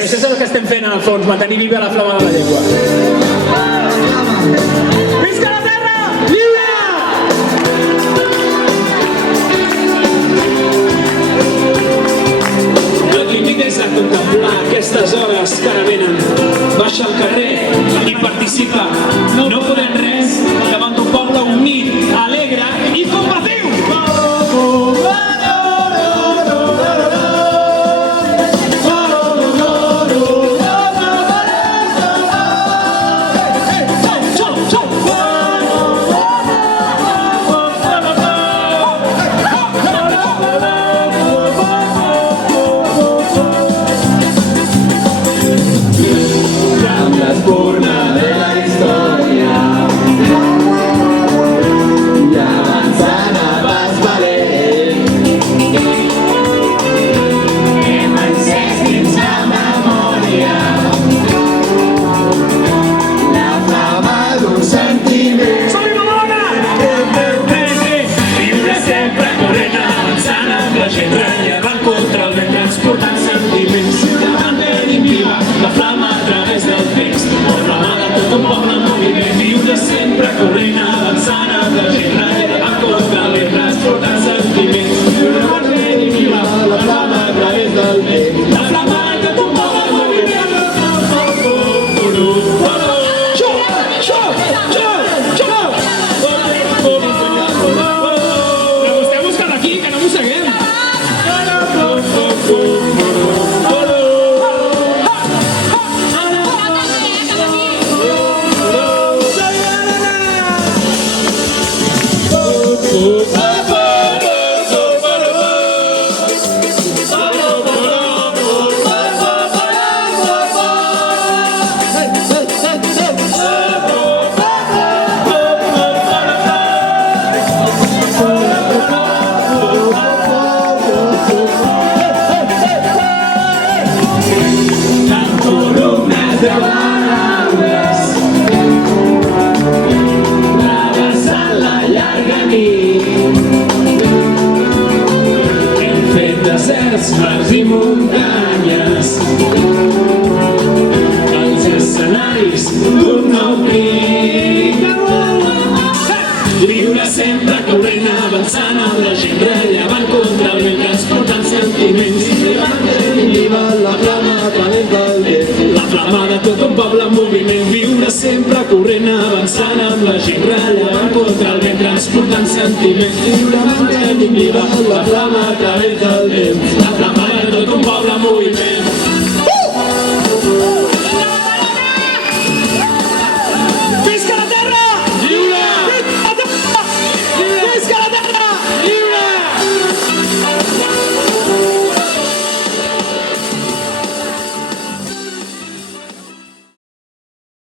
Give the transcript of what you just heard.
Això és el que estem fent al fons, mantenir viva la flama de la llengua. Visca la terra! Lliure! No et limites a contemplar aquestes hores que ara venen. Baixa al carrer i participa. No podem res davant d'un poble unit, alegre i combatiu! Mars i muntanyes, els escenaris d'un nou crit. Viure sempre corrent, avançant amb la gent, rellevant contra el vent, transportant sentiments. Mantenint viva la flama a través del vent, la flama de tot un poble en moviment. Viure sempre corrent, avançant amb la gent, rellevant contra el vent, transportant sentiments. Viure mantenint viva la flama a través del vent.